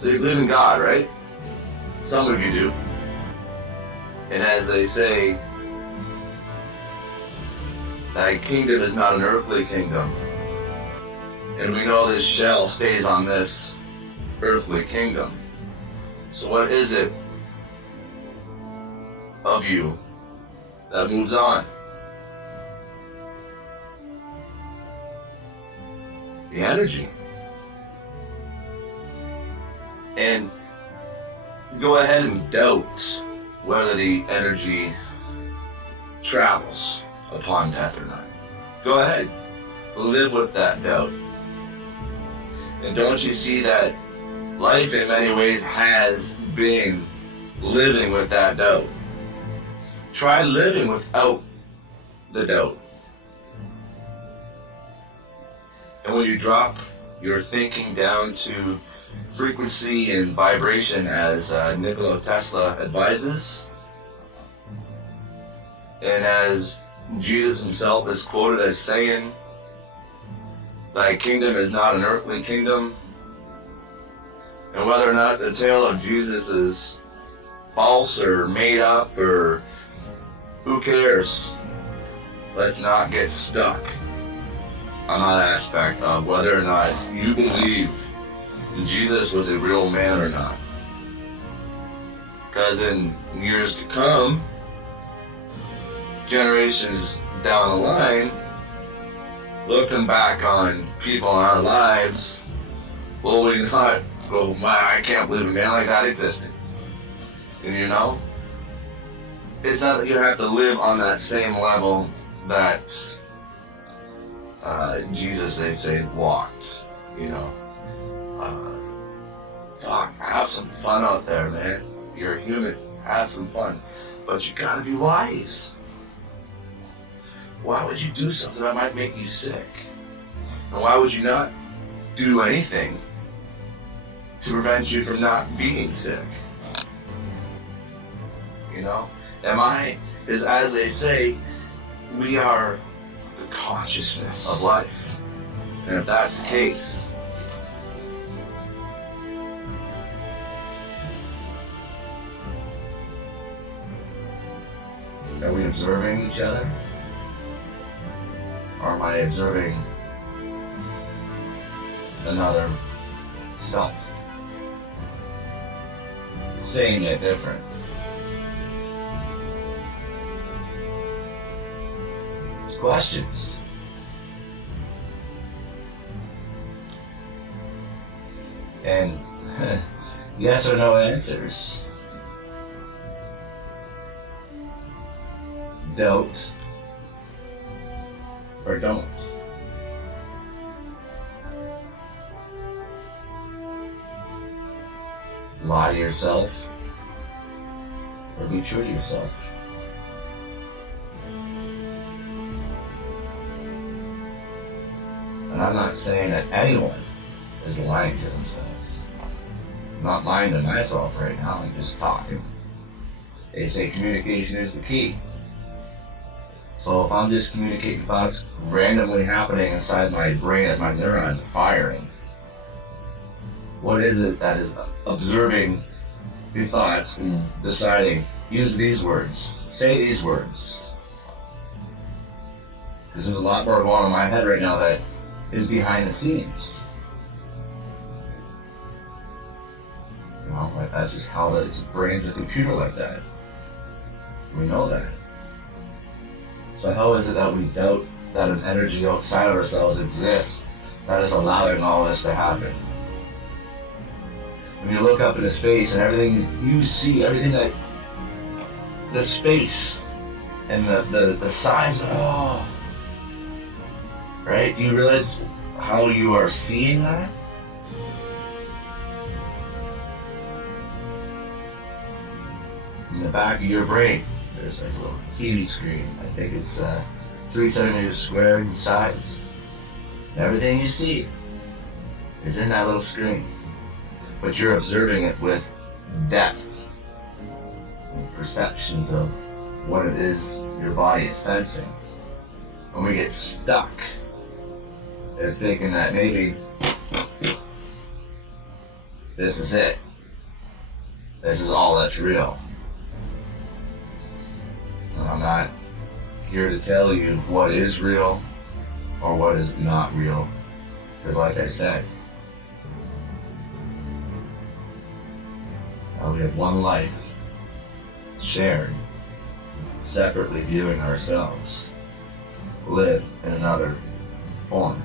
So you believe in God, right? Some of you do. And as they say, thy kingdom is not an earthly kingdom. And we know this shell stays on this earthly kingdom. So what is it of you that moves on? The energy. And go ahead and doubt whether the energy travels upon death or not. Go ahead. Live with that doubt. And don't you see that life in many ways has been living with that doubt? Try living without the doubt. And when you drop your thinking down to frequency and vibration, as Nikola Tesla advises, and as Jesus himself is quoted as saying, thy kingdom is not an earthly kingdom. And whether or not the tale of Jesus is false or made up, or who cares? Let's not get stuck on that aspect of whether or not you believe Jesus was a real man or not. Because in years to come, generations down the line, looking back on people in our lives, will we not go, I can't believe a man like that existed? And you know, it's not that you have to live on that same level that Jesus, they say, walked, you know. Have some fun out there, man. You're a human. Have some fun. But you gotta be wise. Why would you do something that might make you sick? And why would you not do anything to prevent you from not being sick? You know? Is as they say, we are the consciousness of life. And if that's the case, are we observing each other? Or am I observing another self? The same yet different. Questions? And yes or no answers. Doubt or don't. Lie to yourself or be true to yourself. And I'm not saying that anyone is lying to themselves. I'm not lying to myself right now, I'm just talking. They say communication is the key. So if I'm just communicating thoughts randomly happening inside my brain as my neurons are firing, what is it that is observing your thoughts and deciding, use these words, say these words? Because there's a lot more going on in my head right now that is behind the scenes. You know, like that's just how the brain's a computer like that. We know that. So how is it that we doubt that an energy outside of ourselves exists that is allowing all this to happen? When you look up into space and everything you see, everything that the space and the size of right? Do you realize how you are seeing that? In the back of your brain, there's like a little TV screen. I think it's 3 centimeters square in size. And everything you see is in that little screen. But you're observing it with depth and perceptions of what it is your body is sensing. When we get stuck, they're thinking that maybe This is it. This is all that's real. I'm not here to tell you what is real or what is not real. Because like I said, we have one life shared, separately viewing ourselves, live in another form.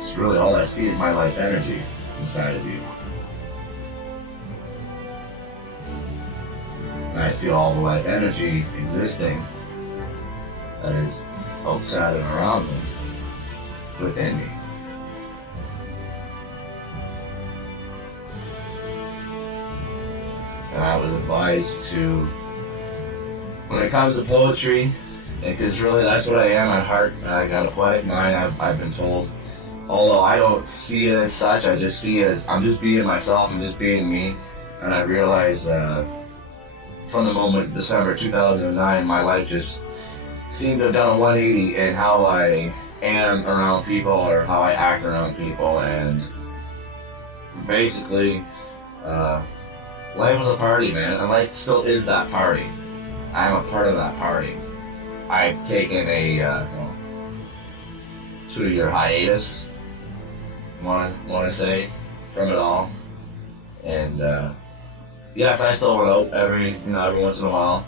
It's really all I see is my life energy inside of you. And I feel all the life energy existing that is outside and around me, within me. And I was advised to, when it comes to poetry, because really that's what I am at heart. I got a poetic mind, I've been told. Although I don't see it as such, I just see it as I'm just being myself, I'm just being me. And I realized from the moment December 2009, my life just seemed to have done a 180 in how I am around people or how I act around people. And basically, life was a party, man, and life still is that party. I'm a part of that party. I've taken a 2-year hiatus, want to say, from it all. And yes, I still went out every once in a while,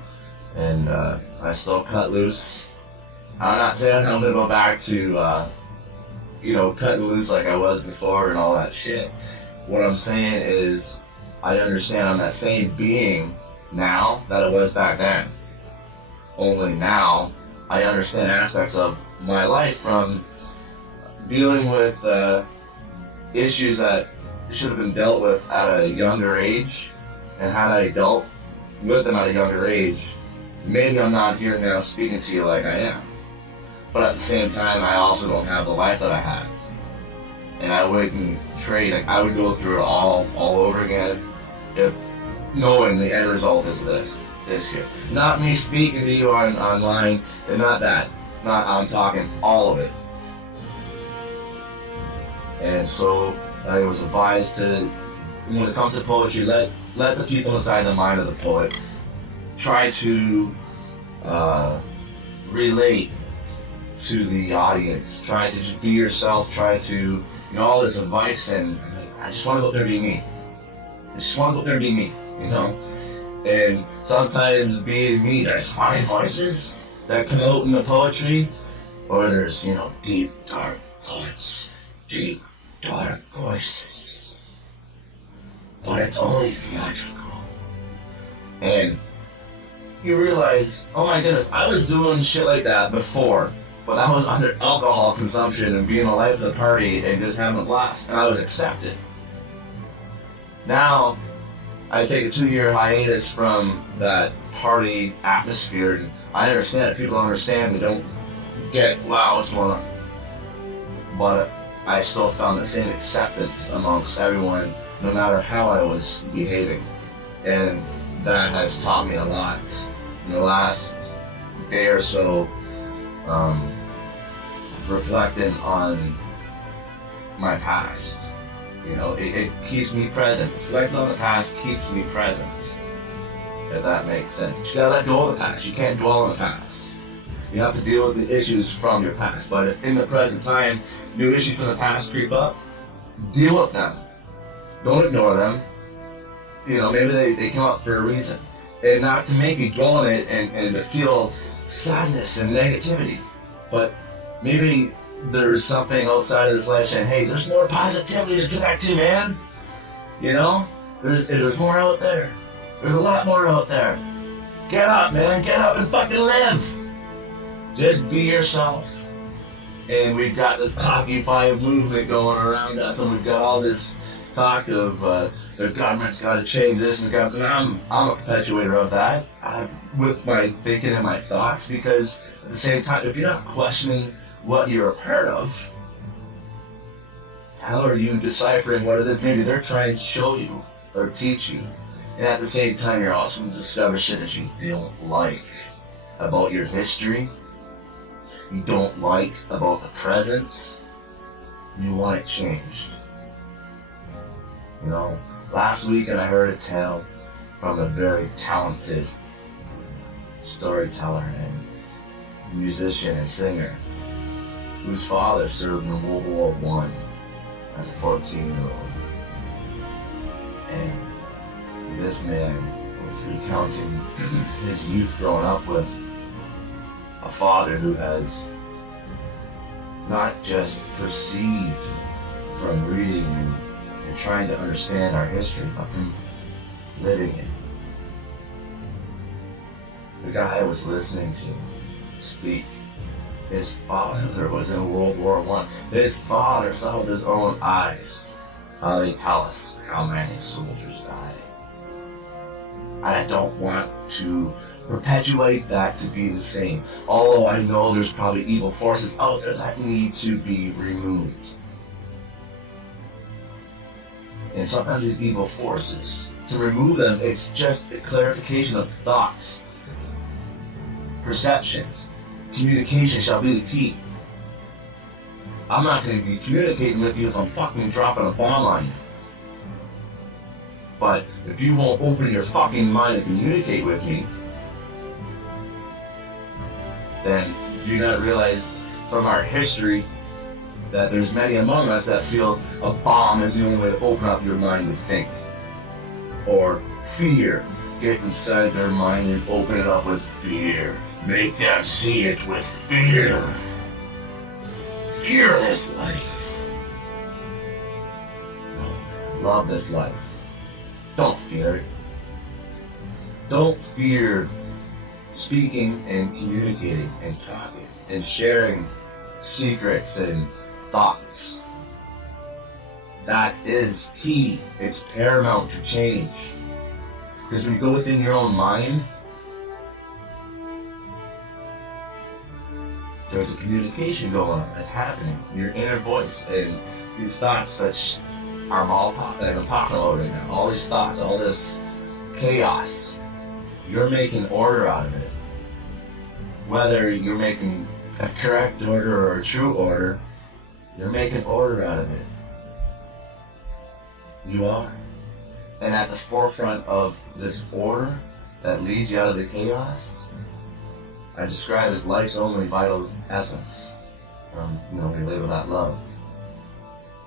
and I still cut loose. I'm not saying I'm gonna go back to cutting loose like I was before and all that shit. What I'm saying is, I understand I'm that same being now that I was back then. Only now, I understand aspects of my life from dealing with issues that should have been dealt with at a younger age. And had I dealt with them at a younger age, maybe I'm not here now speaking to you like I am. But at the same time, I also don't have the life that I had. And I wouldn't trade, I would go through it all over again if knowing the end result is this here. Not me speaking to you online, and not that. I'm talking all of it. And so I was advised to, when it comes to poetry, let the people inside the mind of the poet try to relate to the audience. Try to just be yourself. Try to, all this advice, and I just want to go up there and be me. I just want to go up there and be me, And sometimes being me, there's funny voices that come out in the poetry, or there's, deep, dark thoughts, deep, dark voices. But it's only theatrical. And you realize, oh my goodness, I was doing shit like that before, but I was under alcohol consumption and being alive at the party and just having a blast, and I was accepted. Now, I take a 2-year hiatus from that party atmosphere, and I understand it. People don't understand, they don't get, wow, what's going on. But I still found the same acceptance amongst everyone, no matter how I was behaving. And that has taught me a lot. In the last day or so, reflecting on my past. It keeps me present. Reflecting on the past keeps me present, if that makes sense. You gotta let go of the past. You can't dwell on the past. You have to deal with the issues from your past. But if in the present time, new issues from the past creep up, deal with them. Don't ignore them. Maybe they come up for a reason. And not to make you dwell on it and to feel sadness and negativity. But maybe there's something outside of this life saying, hey, there's more positivity to connect to, man. There's more out there. There's a lot more out there. Get up, man. Get up and fucking live. Just be yourself. And we've got this Occupy movement going around us, and we've got all this talk of the government's got to change this and and I'm a perpetuator of that with my thinking and my thoughts, because at the same time, if you're not questioning what you're a part of, how are you deciphering what it is maybe they're trying to show you or teach you? And at the same time, you're also going to discover shit that you don't like about your history, you don't like about the present, You want it changed. You know, last weekend I heard a tale from a very talented storyteller and musician and singer whose father served in World War I as a 14-year-old. And this man was recounting his youth growing up with a father who has not just perceived from reading and trying to understand our history, but from living it. The guy I was listening to speak, his father was in World War I. His father saw with his own eyes how they tell us how many soldiers died. And I don't want to perpetuate that to be the same. Although I know there's probably evil forces out there that need to be removed. And sometimes these evil forces, to remove them, it's just a clarification of thoughts, perceptions. Communication shall be the key. I'm not going to be communicating with you if I'm fucking dropping a bomb on you. But if you won't open your fucking mind and communicate with me, then you gotta realize from our history that there's many among us that feel a bomb is the only way to open up your mind to think. Or fear. Get inside their mind and open it up with fear. Make them see it with fear. Fear this life. Love this life. Don't fear it. Don't fear speaking and communicating and talking and sharing secrets and thoughts. That is key. It's paramount to change. Because when you go within your own mind, there's a communication going on that's happening. Your inner voice and these thoughts that I'm talking about right now. All these thoughts, all this chaos. You're making order out of it. Whether you're making a correct order or a true order, you're making order out of it. You are. And at the forefront of this order that leads you out of the chaos, I describe as life's only vital essence. We live in that love.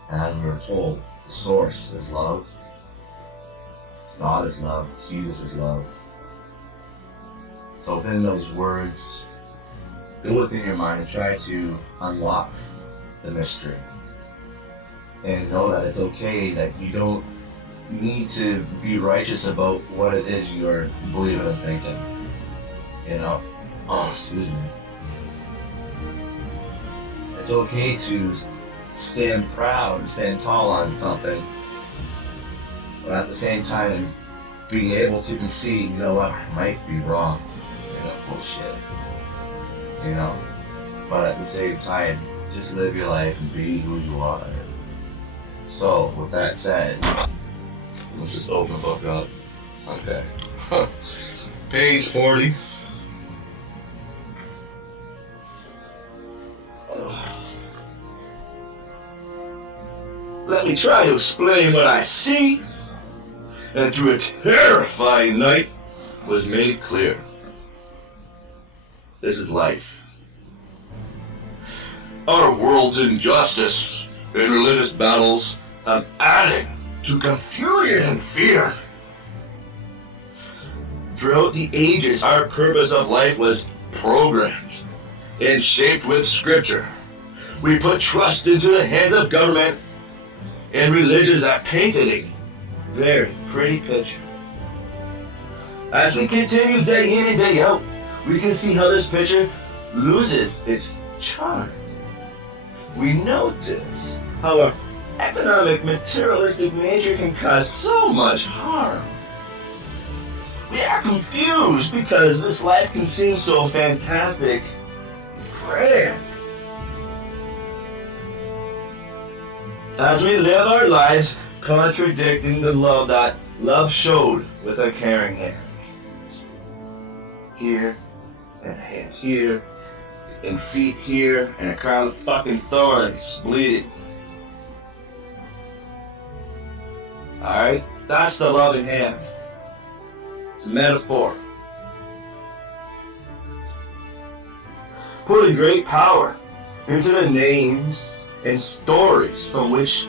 And as we were told, the source is love. God is love. Jesus is love. So within those words, go within your mind and try to unlock the mystery. And know that it's okay that you don't need to be righteous about what it is you're believing and thinking. Excuse me. It's okay to stand proud and stand tall on something, but at the same time being able to concede, you know what, I might be wrong. Bullshit. But at the same time, just live your life and be who you are. So, with that said, let's just open the book up. Okay. Page 40. Let me try to explain what I see, and through a terrifying night was made clear. This is life. Our world's injustice and religious battles have added to confusion and fear. Throughout the ages, our purpose of life was programmed and shaped with scripture. We put trust into the hands of government and religions that painted a very pretty picture. As we continue day in and day out, we can see how this picture loses its charm. We notice how our economic, materialistic nature can cause so much harm. We are confused because this life can seem so fantastic, grand. As we live our lives contradicting the love that love showed with a caring hand. Here, and a hand here, and feet here, and a crown of fucking thorns bleeding. Alright? That's the loving hand. It's a metaphor. Putting great power into the names and stories from which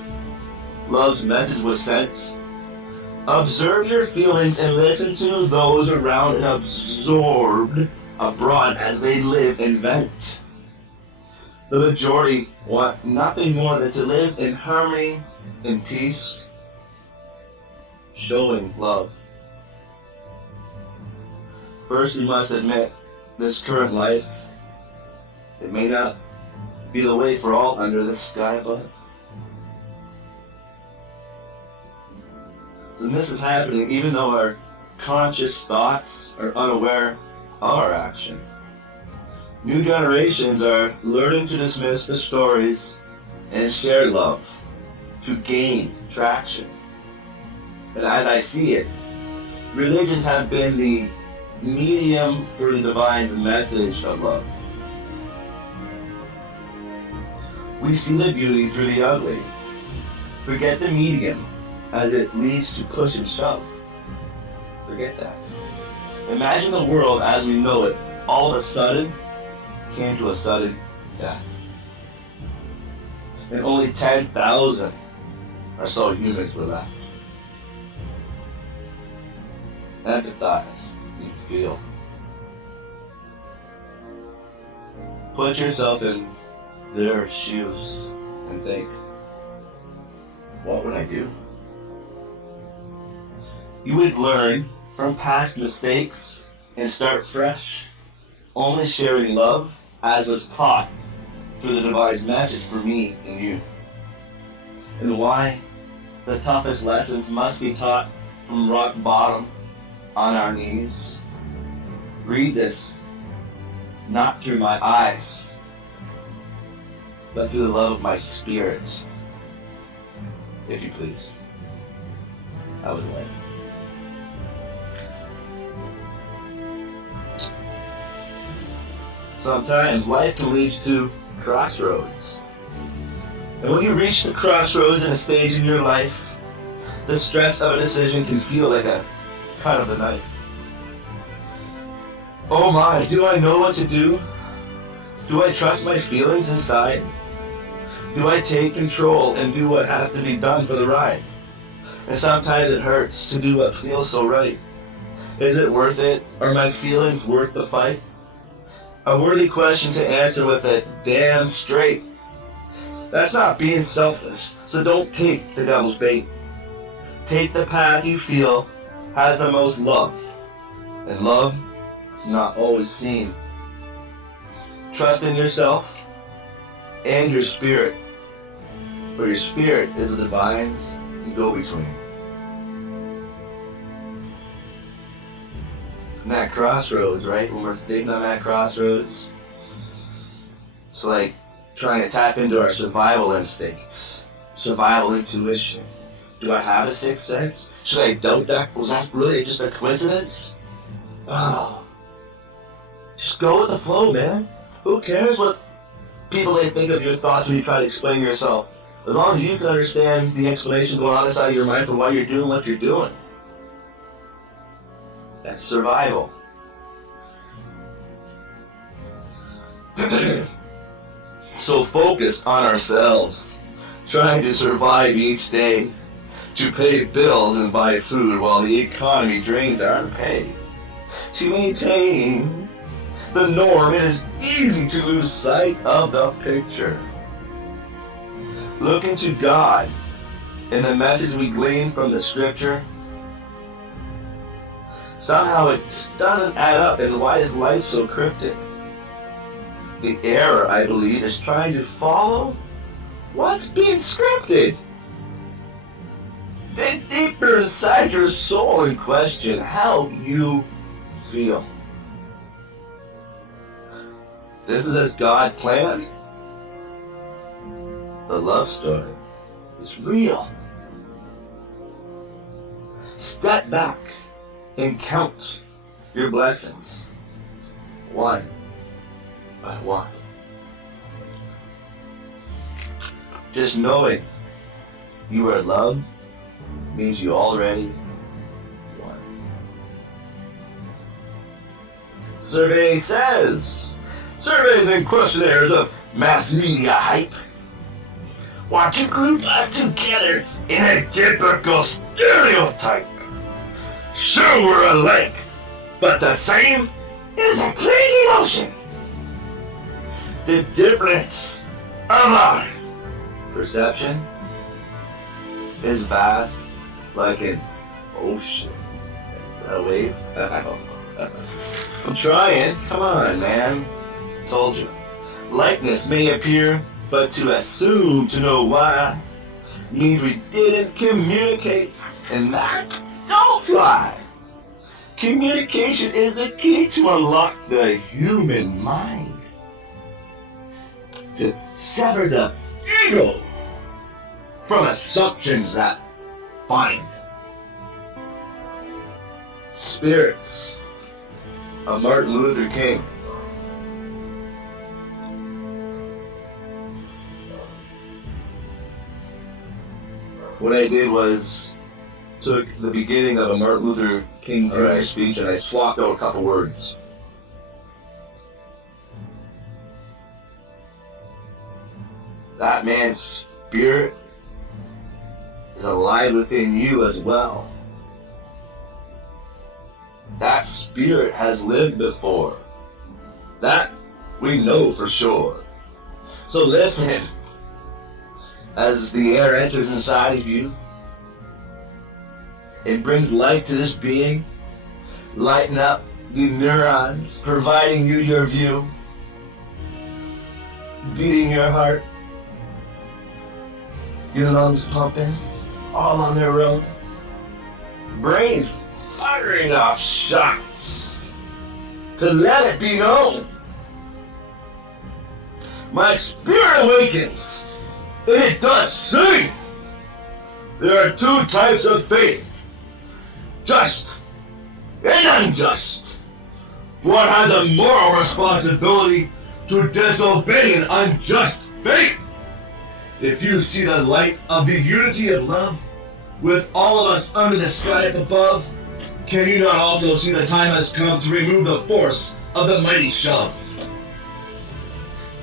love's message was sent. Observe your feelings and listen to those around and absorbed abroad as they live and vent. The majority want nothing more than to live in harmony, in peace, showing love. First, we must admit this current life, it may not be the way for all under the sky above. And this is happening even though our conscious thoughts are unaware of our action. New generations are learning to dismiss the stories and share love to gain traction. And as I see it, religions have been the medium for the divine message of love. We see the beauty through the ugly. Forget the medium, as it leads to push and shove. Forget that. Imagine the world as we know it all of a sudden came to a sudden death. And only 10,000 or so humans were left. Empathize and feel. Put yourself in their shoes and think, what would I do? You would learn from past mistakes and start fresh, only sharing love as was taught through the divine's message for me and you. And why the toughest lessons must be taught from rock bottom on our knees. Read this not through my eyes, but through the love of my spirit, if you please. I was late. Sometimes life can lead you to crossroads. And when you reach the crossroads in a stage in your life, the stress of a decision can feel like a cut of a knife. Oh my, do I know what to do? Do I trust my feelings inside? Do I take control and do what has to be done for the ride? And sometimes it hurts to do what feels so right. Is it worth it? Are my feelings worth the fight? A worthy question to answer with a damn straight. That's not being selfish, so don't take the devil's bait. Take the path you feel has the most love, and love is not always seen. Trust in yourself and your spirit, for your spirit is the divine's go-between. And that crossroads, right? When we're thinking on that crossroads, it's like trying to tap into our survival instincts, survival intuition. Do I have a sixth sense? Should I doubt that? Was that really just a coincidence? Oh, just go with the flow, man. Who cares what people may think of your thoughts when you try to explain yourself? As long as you can understand the explanation going on inside your mind for why you're doing what you're doing. That's survival. So focused on ourselves, trying to survive each day, to pay bills and buy food while the economy drains our pay. To maintain the norm, it is easy to lose sight of the picture. Looking to God and the message we glean from the scripture, somehow it doesn't add up, and why is life so cryptic? The error, I believe, is trying to follow what's being scripted. Dig deeper inside your soul and question how you feel. This is as God planned. The love story is real. Step back and count your blessings, one by one. Just knowing you are loved means you already won. Survey says, surveys and questionnaires of mass media hype want to group us together in a typical stereotype. Sure, we're alike, but the same is a crazy notion. The difference of our perception is vast, like an ocean. A wave? I'm trying. Come on, man. Told you. Likeness may appear, but to assume to know why means we didn't communicate, and that don't fly. Communication is the key to unlock the human mind. To sever the ego from assumptions that bind. Spirits of Martin Luther King. What I did was took the beginning of a Martin Luther King Jr. speech and I swapped out a couple words. That man's spirit is alive within you as well. That spirit has lived before. That we know for sure. So listen, as the air enters inside of you, it brings light to this being, lighting up the neurons, providing you your view, beating your heart, your lungs pumping, all on their own, brains firing off shots to let it be known. My spirit awakens, and it does sing. There are two types of faith, just and unjust. One has a moral responsibility to disobey an unjust faith. If you see the light of the unity of love with all of us under the sky up above, can you not also see the time has come to remove the force of the mighty shove?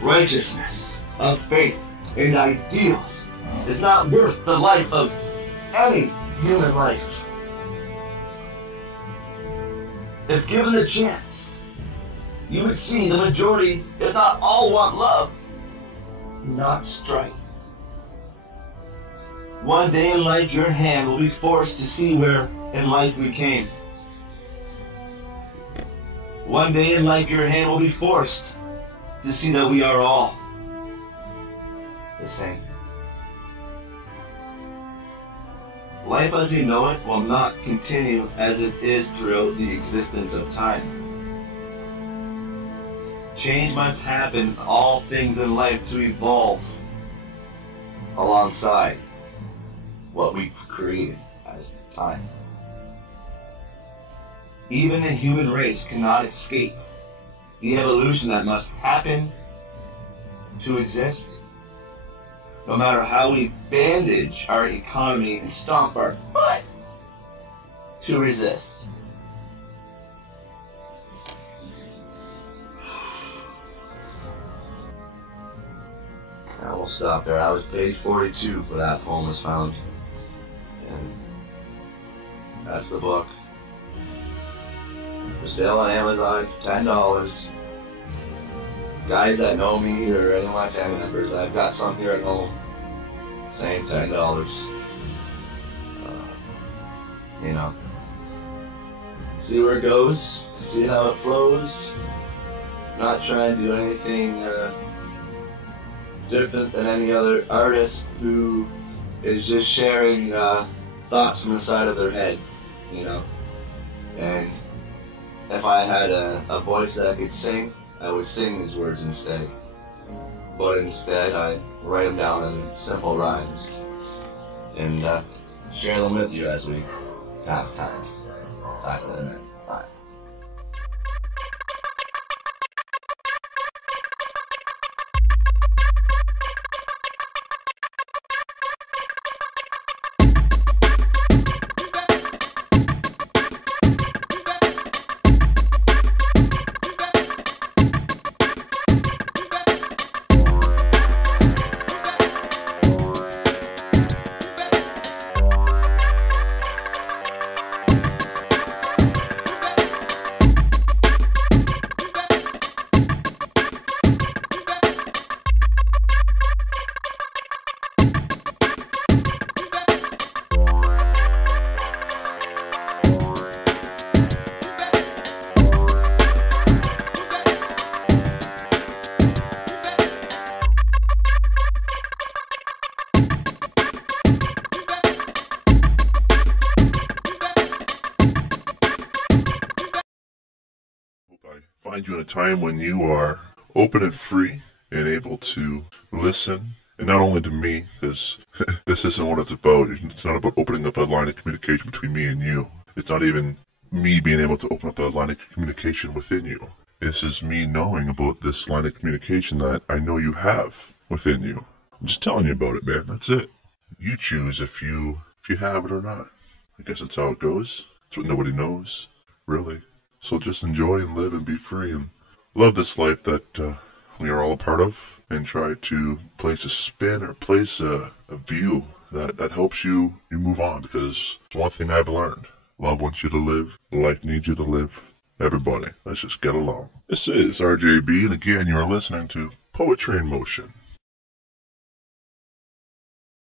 Righteousness of faith and ideals is not worth the life of any human life. If given the chance, you would see the majority, if not all, want love, not strife. One day in life, your hand will be forced to see where in life we came. One day in life, your hand will be forced to see that we are all the same. Life as we know it will not continue as it is throughout the existence of time. Change must happen in all things in life to evolve alongside what we created as time. Even the human race cannot escape the evolution that must happen to exist. No matter how we bandage our economy and stomp our foot to resist. Now we'll stop there. I was page 42 for that poem was found. And that's the book. For sale on Amazon for $10. Guys that know me or any of my family members, I've got some here at home. Same $10. You know, see where it goes, see how it flows. Not trying to do anything different than any other artist who is just sharing thoughts from the side of their head, you know. And if I had a voice that I could sing, I would sing these words instead. But instead, I write them down in simple rhymes and share them with you as we pass time. Talk to them. Bye. time when you are open and free and able to listen, and not only to me, because this isn't what it's about. It's not about opening up a line of communication between me and you. It's not even me being able to open up a line of communication within you. This is me knowing about this line of communication that I know you have within you. I'm just telling you about it, man. That's it. You choose if you have it or not. I guess that's how it goes. It's what nobody knows, really. So just enjoy and live and be free and love this life that we are all a part of, and try to place a spin or place a view that helps you move on, because it's one thing I've learned. Love wants you to live. Life needs you to live. Everybody, let's just get along. This is RJB, and again, you're listening to Poetry in Motion.